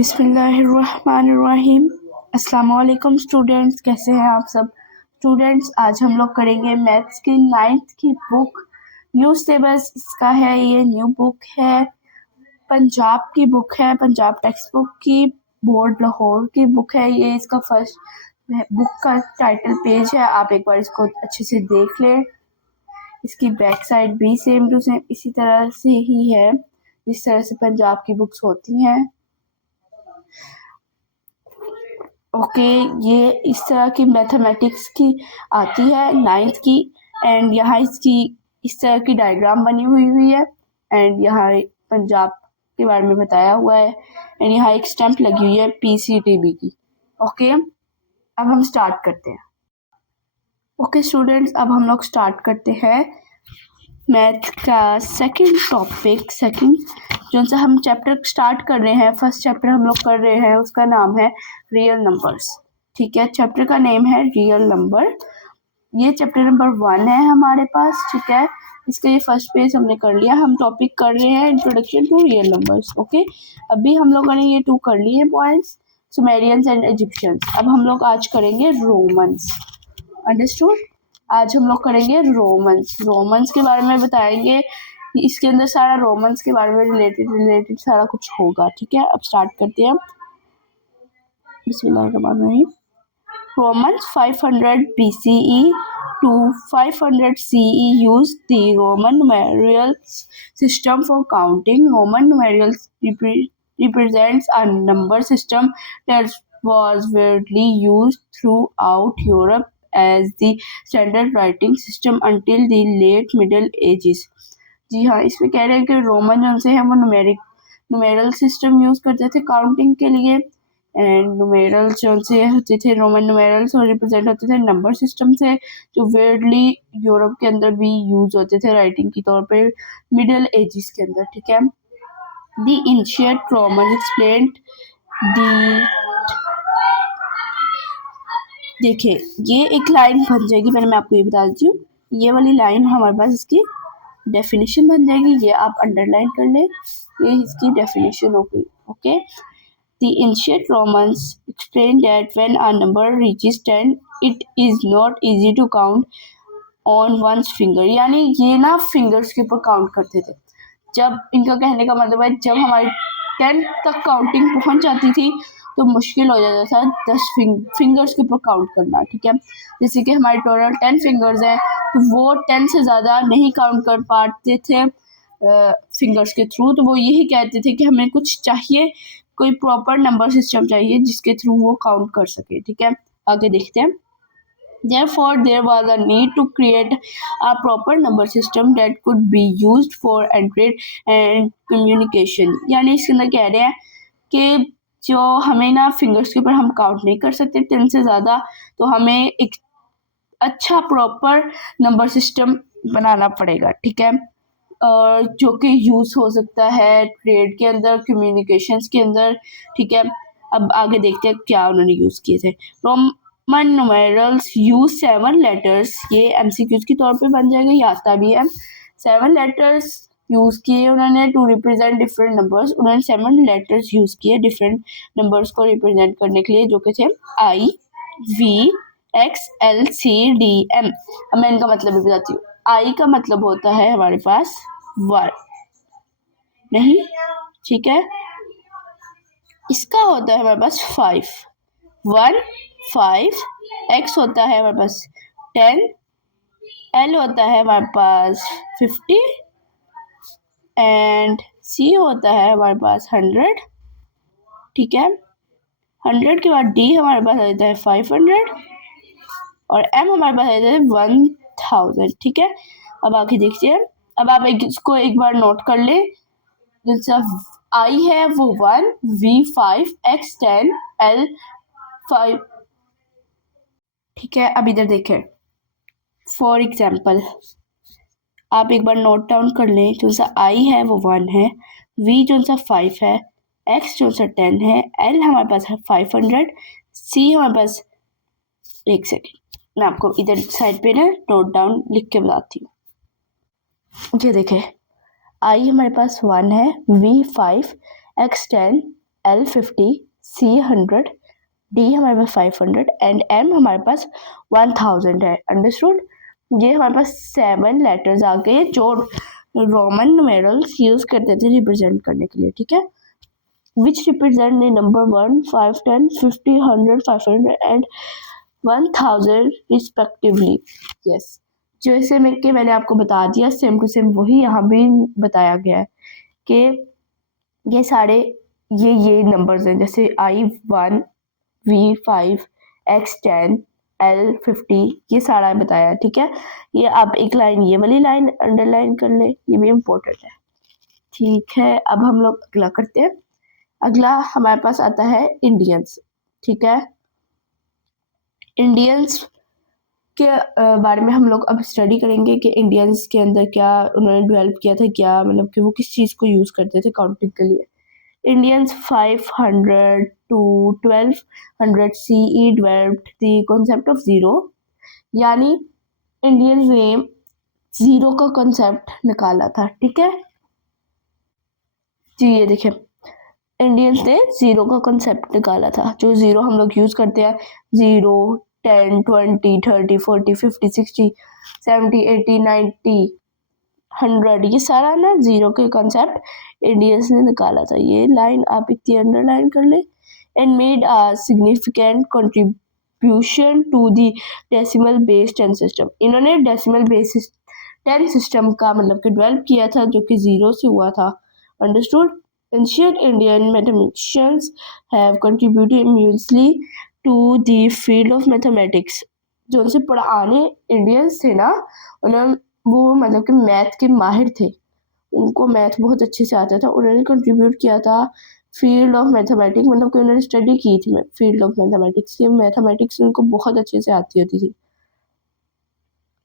बिस्मिल्लाहिर्रहमानिर्रहीम। अस्सलाम वालेकुम स्टूडेंट्स, कैसे हैं आप सब स्टूडेंट्स। आज हम लोग करेंगे मैथ्स की 9th की बुक न्यूज़ टेबल्स। इसका है, ये न्यू बुक है, पंजाब की बुक है, पंजाब टेक्स्ट बुक की, बोर्ड लाहौर की बुक है। ये इसका फर्स्ट बुक का टाइटल पेज है, आप एक बार इसको अच्छे से देख लें। इसकी बैक साइड भी सेम टू सेम इसी तरह से ही है जिस तरह से पंजाब की बुक्स होती हैं। ओके, ये इस तरह की मैथमेटिक्स की आती है 9th की। एंड यहाँ इसकी इस तरह की डायग्राम बनी हुई है। एंड यहाँ पंजाब के बारे में बताया हुआ है। एंड यहाँ एक स्टैम्प लगी हुई है PCTB की। ओके, अब हम स्टार्ट करते हैं। ओके स्टूडेंट्स, अब हम लोग स्टार्ट करते हैं मैथ का सेकंड टॉपिक। जो सा हम चैप्टर स्टार्ट कर रहे हैं, फर्स्ट चैप्टर हम लोग कर रहे हैं, उसका नाम है रियल नंबर्स। ठीक है, चैप्टर का नेम है रियल नंबर। ये चैप्टर नंबर 1 है हमारे पास। ठीक है, इसका ये फर्स्ट पेज हमने कर लिया। हम टॉपिक कर रहे हैं introduction to real numbers. Okay, अभी हम लोगों ने ये 2 कर लिए पॉइंट्स, सुमेरियंस एंड इजिप्शियंस। अब हम लोग आज करेंगे रोमन्स। अंडरस्टूड। आज हम लोग करेंगे रोमन्स के बारे में बताएंगे। इसके अंदर सारा रोमन्स के बारे में रिलेटेड सारा कुछ होगा। ठीक है, अब स्टार्ट करते हैं। बिस्मिल्लाहिर्रहमानिर्रहीम। Romans 500 BCE to 500 CE used the Roman numeral system for counting. Roman numerals represents a number system that was widely used throughout Europe as the standard writing system until the late Middle Ages. जी हाँ, इसमें कह रहे हैं कि Roman जो से हैं वो नुमेरल सिस्टम यूज़ करते थे काउंटिंग के लिए। एंड नुमेरल्स जो से होते थे रोमन नुमेरल्स, और रिप्रेजेंट होते थे नंबर सिस्टम से, जो वर्ल्डली यूरोप के अंदर भी यूज होते थे राइटिंग के तौर पे मिडिल एजिस के अंदर। ठीक है, the ancient Roman explained the, देखिए ये एक लाइन बन जाएगी, मैंने मैं आपको ये बता देती हूँ। ये वाली लाइन हमारे पास इसकी डेफिनेशन बन जाएगी, ये आप अंडरलाइन कर ले, ये इसकी डेफिनेशन हो गई। Okay, The ancient Romans explained that when a number reaches 10, it is not easy to count on one's finger. यानी ये ना फिंगर्स के ऊपर काउंट करते थे। जब इनका कहने का मतलब है, जब हमारी 10 तक काउंटिंग पहुंच जाती थी तो मुश्किल हो जाता था 10 फिंगर्स के ऊपर काउंट करना। ठीक है, जैसे कि हमारे टोटल 10 फिंगर्स हैं, तो वो 10 से ज़्यादा नहीं काउंट कर पाते थे फिंगर्स के थ्रू। तो वो यही कहते थे कि हमें कुछ चाहिए, कोई प्रॉपर नंबर सिस्टम चाहिए जिसके थ्रू वो काउंट कर सके। ठीक है, आगे देखते हैं। Therefore, there was a need to create a proper number system that could be used for entry and communication. यानी इसके अंदर कह रहे हैं कि जो हमें ना फिंगर्स के ऊपर हम काउंट नहीं कर सकते 10 से ज़्यादा, तो हमें एक अच्छा प्रॉपर नंबर सिस्टम बनाना पड़ेगा। ठीक है, जो कि यूज़ हो सकता है ट्रेड के अंदर, कम्युनिकेशंस के अंदर। ठीक है, अब आगे देखते हैं क्या उन्होंने यूज़ किए थे। रोमन नुमेरल्स यूज 7 लेटर्स, ये MCQs के तौर पे बन जाएगा, ये आता भी है। 7 लेटर्स यूज़ किए उन्होंने टू रिप्रेजेंट डिफरेंट नंबर्स। उन्होंने 7 लेटर्स यूज़ किए डिफरेंट नंबर्स को रिप्रेजेंट करने के लिए, जो कि थे IVXLCDM। अब मैं इनका मतलब भी बताती हूँ। I का मतलब होता है हमारे पास 1, नहीं, ठीक है। इसका होता है हमारे पास 5, 1 5। X होता है हमारे पास 10, L होता है हमारे पास 50 एंड C होता है हमारे पास 100। ठीक है, 100 के बाद D हमारे पास आ जाता है 500 और M हमारे पास आ जाता है 1000। ठीक है, अब आगे देखते हैं। अब आप इसको एक बार नोट कर ले। जैसा I है वो 1, V 5, X 10, L 5। ठीक है, अब इधर देखें। फॉर एग्जाम्पल आप एक बार नोट डाउन कर लें। जो सा I है वो 1 है, V जो सा 5 है, X जो सा 10 है, L हमारे पास है 500, C हमारे पास, एक सेकेंड मैं आपको इधर साइड पे ना नोट डाउन लिख के बताती हूँ। ये देखें, I हमारे पास 1 है, V 5, X 10, L50, C100, D हमारे पास 500 एंड M हमारे पास 1000 है। अंडरस्टूड? ये हमारे पास 7 लेटर्स आ गए जो रोमन न्यूमेरल्स यूज करते थे रिप्रेजेंट करने के लिए, ठीक है, which represent the number 1, 5, 10, 50, 100, 500 and 1000 respectively. Yes, जैसे मैंने आपको बता दिया सेम टू सेम वही यहाँ भी बताया गया है कि ये सारे ये नंबर्स हैं, जैसे I1, V5, X10, L50, ये सारा बताया, ठीक है। ये आप एक लाइन ये वाली लाइन अंडरलाइन कर ले, ये भी इम्पोर्टेंट है, ठीक है। अब हम लोग अगला करते हैं। अगला हमारे पास आता है इंडियंस, ठीक है। इंडियंस के बारे में हम लोग अब स्टडी करेंगे कि इंडियंस के अंदर क्या उन्होंने डेवलप किया था, क्या मतलब कि वो किस चीज़ को यूज़ करते थे काउंटिंग के लिए। Indians 500 to 1200 CE developed the concept of zero, यानी इंडियंस ने जीरो का कॉन्सेप्ट निकाला था, ठीक है जी। ये देखिए, इंडियंस ने जीरो का कॉन्सेप्ट निकाला था। जो जीरो हम लोग यूज करते हैं, 0, 10, 20, 30, 40, 50, 60, 70, 80, 90, 100, ये सारा ना जीरो के कॉन्सेप्ट इंडियंस ने निकाला था। ये लाइन आप इतनी अंडरलाइन कर ले। And made a significant contribution to the decimal based 10 system. इन्होंने डेसिमल बेस्ड 10 सिस्टम का मतलब कि डेवलप किया था, जो कि जीरो से हुआ था। Understood? Ancient Indian mathematicians have contributed immensely to the field of mathematics. जो उनसे पुराने इंडियंस थे ना, उन्होंने वो मतलब कि मैथ के माहिर थे, उनको मैथ बहुत अच्छे से आता था। उन्होंने कंट्रीब्यूट किया था फील्ड ऑफ मैथमेटिक्स, मतलब कि उन्होंने स्टडी की थी फील्ड ऑफ मैथमेटिक्स की। मैथमेटिक्स उनको बहुत अच्छे से आती होती थी।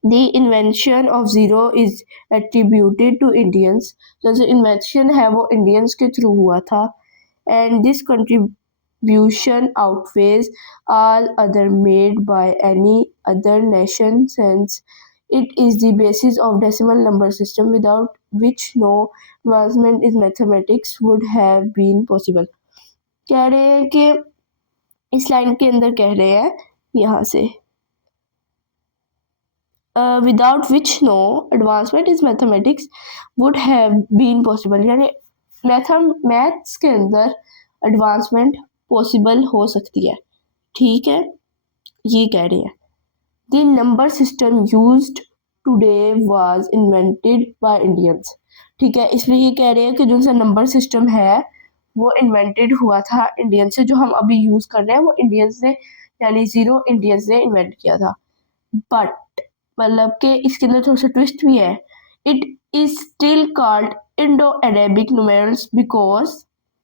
The invention of zero is attributed to Indians. जो इन्वेंशन है वो इंडियंस के थ्रू हुआ था। And this contribution outweighs all other made by any other nation, since it is the basis of decimal number system, without which no advancement in mathematics would have been possible. कह रहे हैं कि इस line के अंदर कह रहे हैं यहाँ से without which no advancement in mathematics would have been possible, यानी मैथ्स के अंदर एडवांसमेंट पॉसिबल हो सकती है, ठीक है, ये कह रहे हैं। The number system used today was invented by Indians, ठीक है, इसलिए ये कह रहे हैं कि जो सा नंबर सिस्टम है वो इन्वेंटेड हुआ था इंडियन से। जो हम अभी यूज कर रहे हैं वो इंडियंस ने, यानी जीरो इंडियंस ने इन्वेंट किया था। बट मतलब कि इसके अंदर थोड़ा सा ट्विस्ट भी है। It is still called Indo Arabic numerals because,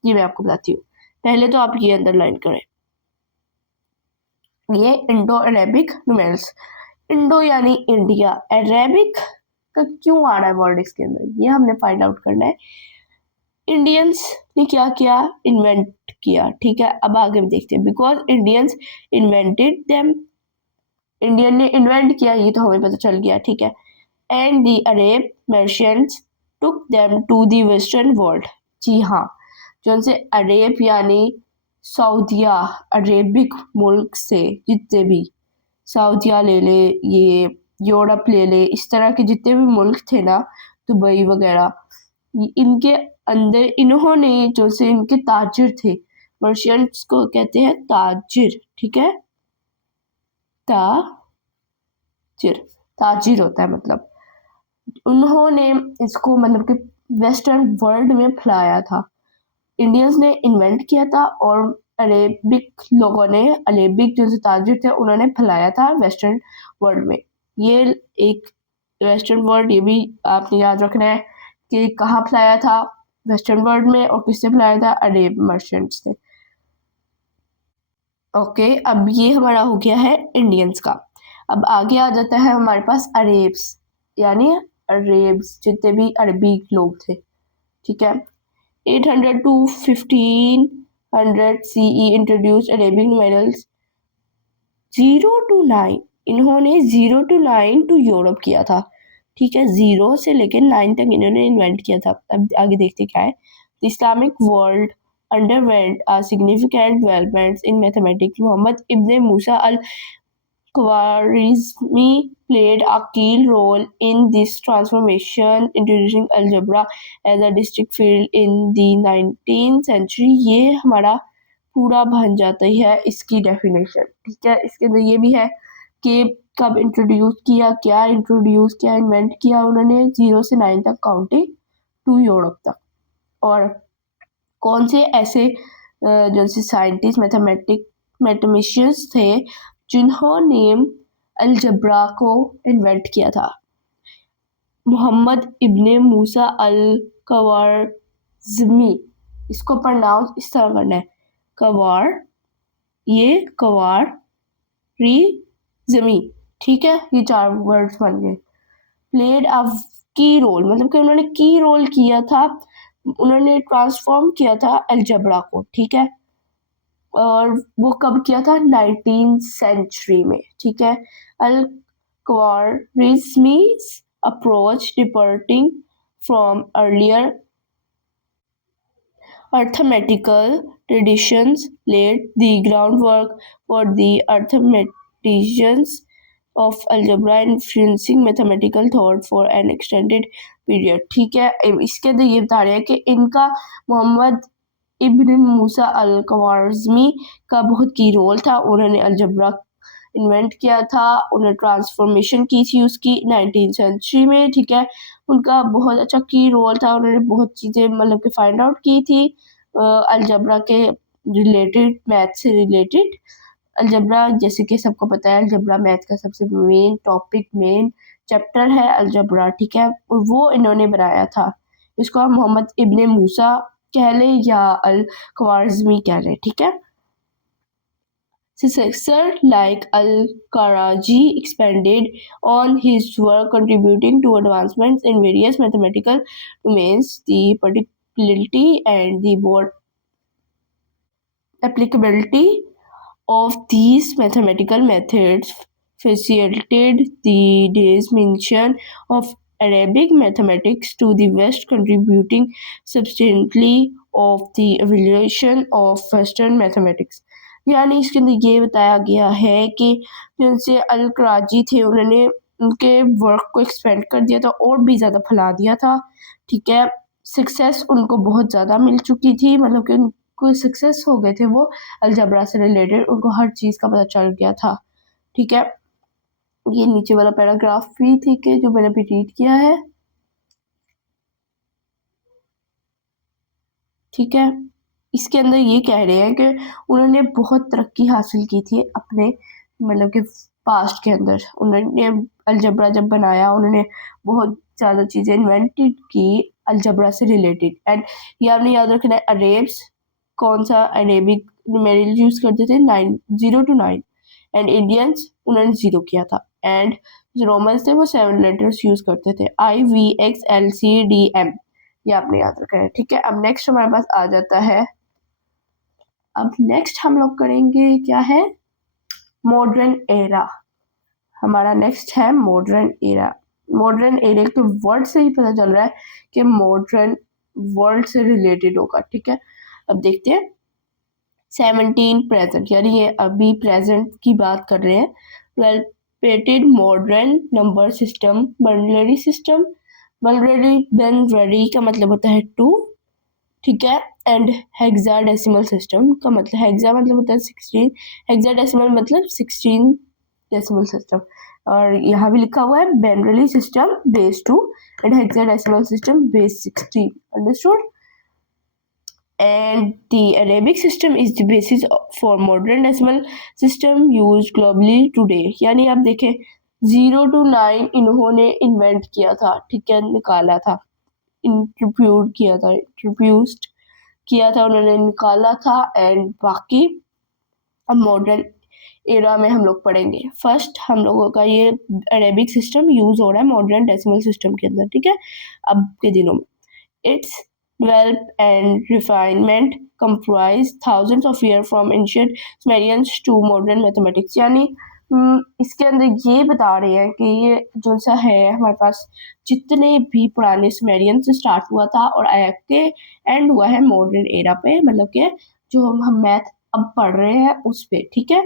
ये मैं आपको बताती हूँ। पहले तो आप ये अंडरलाइन करें, ये इंडो अरेबिक न्यूमेरल्स। इंडो यानी इंडिया, अरेबिक का क्यों आ रहा है वर्ड इसके अंदर, ये हमने फाइंड आउट करना है। इंडियंस ने क्या किया, इन्वेंट किया, ठीक है। अब आगे देखते हैं। Because Indians invented them, Indian ने इन्वेंट किया, ये तो हमें पता चल गया, ठीक है। And the Arab merchants took them to the western world, जी हाँ, जो उनसे अरेब यानी सऊदिया, अरेबिक मुल्क से जितने भी, सऊदिया ले ले, ये यूरोप ले ले, इस तरह के जितने भी मुल्क थे ना, दुबई वगैरह, इनके अंदर इन्होंने जो से इनके ताजिर थे, मर्चेंट्स को कहते हैं ताजिर, ठीक है, ताजिर होता है मतलब। उन्होंने इसको मतलब कि वेस्टर्न वर्ल्ड में फैलाया था। इंडियंस ने इन्वेंट किया था और अरेबिक लोगों ने, अरेबिक जो ताजिर थे, उन्होंने फैलाया था वेस्टर्न वर्ल्ड में। ये एक वेस्टर्न वर्ल्ड, ये भी आपने याद रखना है कि कहाँ फैलाया था, वेस्टर्न वर्ल्ड में, और किससे फैलाया था, अरेब मर्चेंट्स ने। ओके, अब ये हमारा हो गया है इंडियंस का। अब आगे आ जाता है हमारे पास अरेब्स, यानी अरेब्स जितने भी अरबी लोग थे, ठीक है। 800 to 1500 CE introduce Arabic numerals 0 to 9, इन्होंने 0 to 9 टू यूरोप किया था, ठीक है, 0 से लेकर 9 तक इन्होंने इन्वेंट किया था। अब आगे देखते क्या है। Islamic world underwent a significant developments in mathematics. Muhammad ibn Musa al-Khwarizmi played a key role in this transformation, introducing algebra as a distinct field in the 19th century. ये हमारा पूरा बन जाता है इसकी डेफिनेशन, ठीक है। इसके अंदर ये भी है कि कब इंट्रोड्यूस किया, क्या इंट्रोड्यूस किया, इन्वेंट किया उन्होंने 0 से 9 तक काउंटिंग टू यूरोप तक, और कौन से ऐसे जैसे साइंटिस्ट मैथमेटिशियंस थे जिन्होंने अलजब्रा को इन्वेंट किया था। मोहम्मद इब्ने मूसा अल खवारिज़मी, इसको प्रोनाउंस इस तरह करना है, खवारिज़मी, ठीक है। ये 4 वर्ड्स बन गए। प्लेड अ की रोल, मतलब कि उन्होंने की रोल किया था, उन्होंने ट्रांसफॉर्म किया था अलजब्रा को, ठीक है। और वो कब किया था? 19th सेंचुरी में, ठीक है। अल Khwarizmi's approach, departing from earlier arithmetical traditions, laid the groundwork for the arithmeticians of algebra, influencing mathematical thought for an extended period, ठीक है। इसके अंदर ये बता रहे हैं कि इनका मोहम्मद इब्न मूसा अल खवारिज़मी का बहुत की रोल था। उन्होंने अलजब्रा इन्वेंट किया था, उन्हें ट्रांसफॉर्मेशन की थी उसकी 19th सेंचुरी में, ठीक है। उनका बहुत अच्छा की रोल था, उन्होंने बहुत चीज़ें मतलब कि फाइंड आउट की थी अलजब्रा के रिलेटेड, मैथ से रिलेटेड। अलजब्रा जैसे कि सबको पता है, अलजब्रा मैथ का सबसे मेन टॉपिक, मेन चैप्टर है अलजब्रा, ठीक है। और वो इन्होंने बनाया था। इसको हम मोहम्मद इब्ने मूसा कह लें या अल खवारिज़मी कह लें, ठीक है। Successor like Al-Karaji expanded on his work, contributing to advancements in various mathematical domains. The particularity and the broad applicability of these mathematical methods facilitated the dissemination of Arabic mathematics to the West, contributing substantially of the evolution of Western mathematics. यानी इसके अंदर ये बताया गया है कि जिनसे अल कराची थे, उन्होंने उनके वर्क को एक्सपेंड कर दिया था और भी ज़्यादा फैला दिया था, ठीक है। सक्सेस उनको बहुत ज़्यादा मिल चुकी थी, मतलब कि उनको सक्सेस हो गए थे वो अलजब्रा से रिलेटेड, उनको हर चीज़ का पता चल गया था, ठीक है। ये नीचे वाला पैराग्राफ भी ठीक है जो मैंने अभी रीड किया है, ठीक है। इसके अंदर ये कह रहे हैं कि उन्होंने बहुत तरक्की हासिल की थी अपने मतलब कि पास्ट के अंदर। उन्होंने अलजब्रा जब बनाया, उन्होंने बहुत ज़्यादा चीज़ें इन्वेंटेड की अलजब्रा से रिलेटेड। एंड ये आपने याद रखना है, अरेब्स कौन सा अरेबिक न्यूमेरिकल यूज़ करते थे 0 to 9, एंड इंडियंस उन्होंने 0 किया था, एंड जो रोमन्स थे वो 7 लेटर्स यूज़ करते थे, IVXLCDM, ये आपने याद रखना है, ठीक है। अब नेक्स्ट हमारे पास आ जाता है, अब नेक्स्ट हम लोग करेंगे क्या है, मॉडर्न एरा। हमारा नेक्स्ट है मॉडर्न एरा। मॉडर्न एरा के वर्ड से ही पता चल रहा है कि मॉडर्न वर्ल्ड से रिलेटेड होगा, ठीक है। अब देखते हैं 17 प्रेजेंट, यानी ये अभी प्रेजेंट की बात कर रहे हैं। वेलपेटेड modern number system, binary system, binary का मतलब होता है 2, ठीक है। एंड हेक्साडेसिमल सिस्टम का मतलब, हेक्सा मतलब होता है 16, हेक्साडेसिमल मतलब 16 डेसिमल सिस्टम, और यहाँ भी लिखा हुआ है binary system base 2 and hexadecimal system base 16, understood. And the Arabic system is the basis for modern decimal system used globally today. यानी आप देखें 0 to 9 इन्होंने इन्वेंट किया था, ठीक है, निकाला था, इंट्रोड्यूस किया था उन्होंने, निकाला था। एंड बाकी अब मॉडर्न एरा में हम लोग पढ़ेंगे। फर्स्ट हम लोगों का ये अरेबिक सिस्टम यूज़ हो रहा है मॉडर्न डेसिमल सिस्टम के अंदर, ठीक है, अब के दिनों में। It's development and refinement comprise thousands of years from ancient Sumerians to modern mathematics. यानी इसके अंदर ये बता रहे हैं कि ये जो सा है हमारे पास जितने भी पुराने सुमेरियन से स्टार्ट हुआ था और आके एंड हुआ है मॉडर्न एरा पे, मतलब कि जो हम मैथ अब पढ़ रहे हैं उस पे, ठीक है।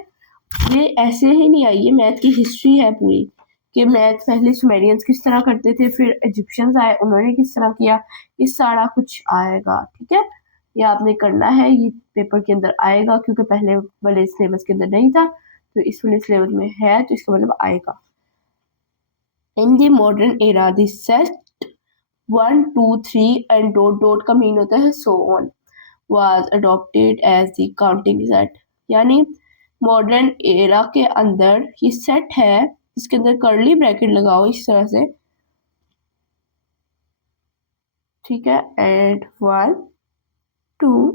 ये ऐसे ही नहीं आई, ये मैथ की हिस्ट्री है पूरी कि मैथ पहले सुमेरियंस किस तरह करते थे, फिर इजिप्शियंस आए उन्होंने किस तरह किया, ये सारा कुछ आएगा, ठीक है। ये आपने करना है, ये पेपर के अंदर आएगा क्योंकि पहले वाले सिलेबस के अंदर नहीं था, तो इस वाले सिलेबस में है तो इसका मतलब आएगा। In the modern era this set 1 2 3 and dot dot का मीन होता है so on was adopted as the counting set, यानी मॉडर्न एरा के अंदर ये सेट है, इसके अंदर कर्ली ब्रैकेट लगाओ इस तरह से, ठीक है, and 1 2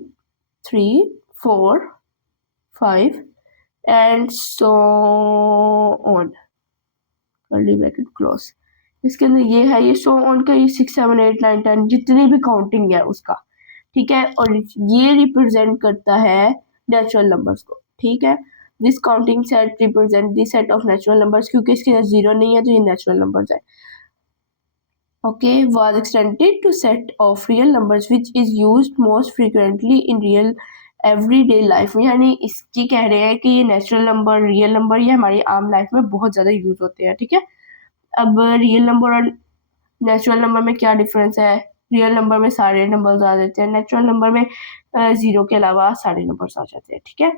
3 4 5 and so on, curly bracket close. इसके अंदर ये है, ये सो ऑन का, ये 6 7 8 9 10 जितनी भी काउंटिंग है उसका, ठीक है। और ये रिप्रेजेंट करता है नेचुरल नंबर्स को, ठीक है। This counting set represent this set of natural numbers, क्योंकि इसके अंदर जीरो नहीं है तो ये नेचुरल नंबर्स है। Okay, was extended to set of real numbers which is used most frequently in real everyday life, यानी इसकी कह रहे हैं कि ये नेचुरल नंबर, रियल नंबर, ये हमारी आम लाइफ में बहुत ज़्यादा यूज होते हैं, ठीक है। अब रियल नंबर और नेचुरल नंबर में क्या डिफरेंस है? रियल नंबर में सारे नंबर्स आ जाते हैं, नेचुरल नंबर में जीरो के अलावा सारे नंबर्स आ जाते हैं, ठीक है।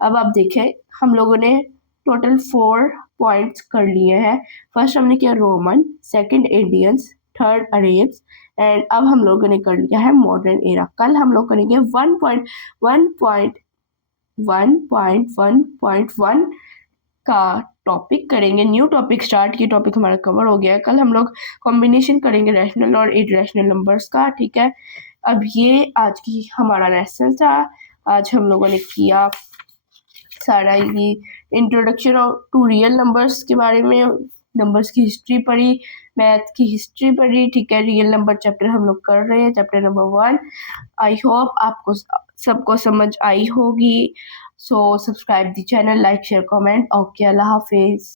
अब आप देखें, हम लोगों ने टोटल 4 पॉइंट्स कर लिए हैं। फर्स्ट हमने किया Roman, second Indians, third Arabs, and अब हम लोगों ने कर लिया है मॉडर्न एरा। कल हम लोग करेंगे 1.1.1.1 का टॉपिक करेंगे, न्यू टॉपिक स्टार्ट, ये टॉपिक हमारा कवर हो गया है। कल हम लोग कॉम्बिनेशन करेंगे रैशनल और इरेशनल नंबर्स का, ठीक है। अब ये आज की हमारा लेसन था, आज हम लोगों ने किया सारा ये इंट्रोडक्शन टू रियल नंबर्स के बारे में, नंबर्स की हिस्ट्री पढ़ी, मैथ की हिस्ट्री पढ़ी, ठीक है। रियल नंबर चैप्टर हम लोग कर रहे हैं, चैप्टर नंबर 1। आई होप आपको सबको समझ आई होगी। सो सब्सक्राइब दी channel, like share comment. Okay, अल्लाह हाफिज।